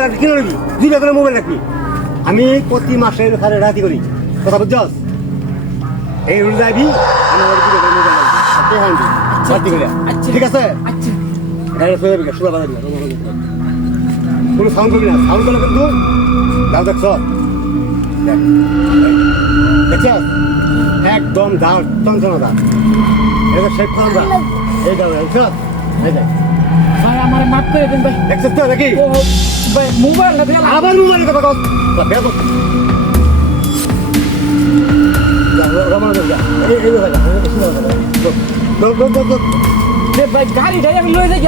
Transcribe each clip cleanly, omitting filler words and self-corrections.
mobile রাখবি কিনে রাখবি 2 টাকা করে মোবাইল রাখবি আমি প্রতি মাসে খালি রাতি করি কথা বুঝছস এই রুল যাবি আমার 2 টাকা করে মোবাইল রাখবি হ্যান্ডি রাতি করে ঠিক আছে আচ্ছা গাড়ি ফেলে দিবি সুলা বাজাবি কোনো সাউন্ড করবি না সাউন্ড করলে কিন্তু দাও দেখছ দেখছস একদম দাও টনটনা দাও এটা শেখ করা দা এই দাও দেখছস এই দেখ ভাই আমার মাফ করে দিন ভাই দেখছস তো নাকি ও ভাই মোবাইল না দিলাম আবার মোবাইল কথা কস তা বেদ রমনা যা এই কথা যে ভাই গাড়ি যাই আমি লয়ে যাই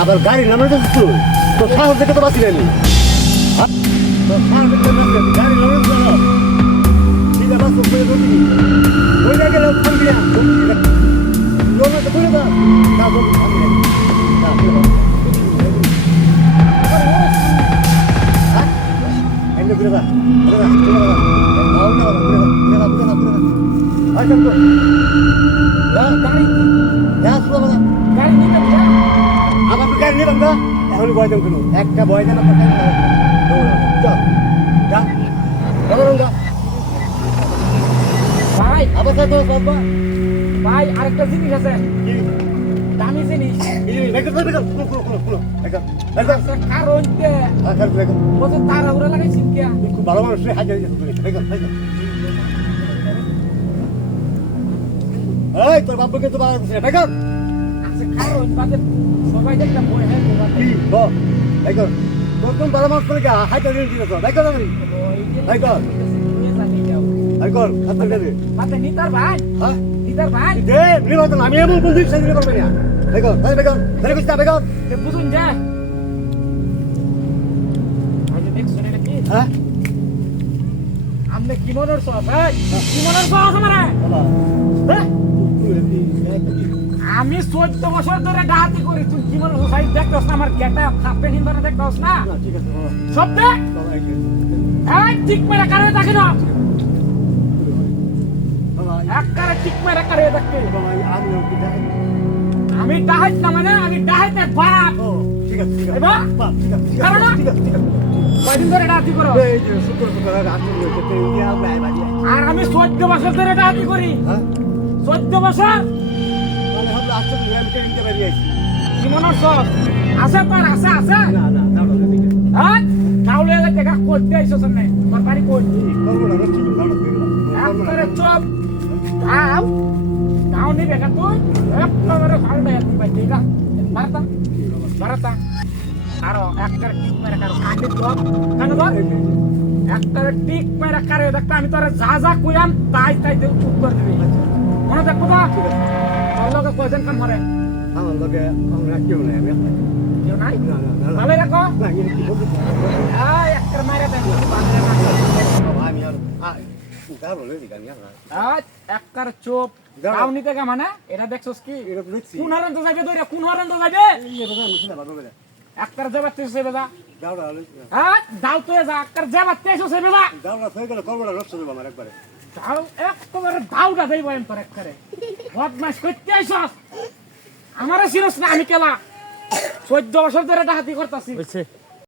আবার গাড়ি নামে তো তুই তো সাহস দেখে তো বাঁচি আমি তো সাহস দেখে বাঁচি গাড়ি নামে তো ঠিক আছে বাস করে দিবি ওই জায়গায় লোক ফোন দিয়া লোক তো বলে দাও না বল আমি না এনে করে দাও গাড়ি নিবেন যা আমার তো গাড়ি নিলাম না এখন বয় দেন কোনো একটা বয় দেন ভাই আবার তো বাবা ভাই আরেকটা জিনিস আছে দামি জিনিস কারণ কত তাড়াহুড়া লাগাইছেন কে খুব ভালো মানুষ হাজার এই তোর বাবুকে তো ভালো করছিস বেকার আচ্ছা কারণ বাদে সবাই দেখলাম বই হ্যাঁ কি বেকার তোর কোন ভালো মানুষ করে হাজার দিয়েছ বেকার বেকার বেকার খাতা দেবে বাদে নিতার ভাই হ্যাঁ নিতার ভাই দে নিবা তো আমি এমন কোন দিন সেদিন করবে না বেকার বেকার ধরে কইছ বেকার বুঝুন যা আজ দেখছেন এটা কি হ্যাঁ আমনে কি মনের সব ভাই কি মনের সব আমারে হ্যাঁ আমি 14 বছর ধরে ডাহাতি করি তুই কি মনের ভাই দেখছস না আমার গেটা খাপে হিন্দানে দেখছস না ঠিক আছে সব দেখ এই ঠিক মেরে কারে দেখি না একবারে ঠিক মেরে কারে দেখতে আমি ডাহাত না মানে আমি ডাহাতের বাপ ঠিক আছে ঠিক আছে এবার ঠিক আছে কারণ ঠিক আছে ঠিক আছে কয়দিন ধরে ডাহাতি করো এই যে শুক্র শুক্র রাত হয়েছে ইন্ডিয়া বাই বাই আর আমি 14 বছর ধরে ডাহাতি করি হ্যাঁ 14 বছর মানে হবে আজকে গ্রামকে ইন্ডিয়া বাই আইছি কি মনের সব আছে তোর আছে আছে না না দাঁড়াও না ঠিক আছে হ্যাঁ কাউলে দেখা করতে আইছস না তোর বাড়ি কই করবো না ঠিক দাঁড়াও একবারে চুপ আও নাও নি দেখা তুই একবারে ভালো দেয় তুই ভাই ঠিক আছে বারতা বারতা আরো একবারে টিক মেরে কারো কানে তো কানে তো একবারে টিক মেরে কারে দেখতে আমি তোরে যা যা কইয়াম তাই তাই দে উত্তর দিবি মনে দেখো তো তোর লগে কয়জন কাম করে আমার লগে আমরা কেউ নাই আমি কেউ নাই না না না ভালো রাখো না এটা কি বলতে এই একবার মাইরা দেন আমি আর দাঁড়াও লে দিগানি আর আজ একবার চুপ গাও নিতে গা মানে এটা দেখছস কি এটা দেখছি কোন হরন তো যাবে দইরা কোন হরন তো যাবে এটা তো আমি শুনে ভালো করে একবার যাবে তুই সেবে যা দাঁড়াও হ্যাঁ দাও তুই যা একবার যাবে তুই সেবে যা দাঁড়াও হয়ে গেল করবো না নষ্ট দেবো আমার একবারে দাও একবারে দাওটা দেই বয়ন তোর একবারে বদমাশ করতে আইছস আমারে সিরস না আমি কেলা 14 বছর ধরে ডাহাতি করতাছি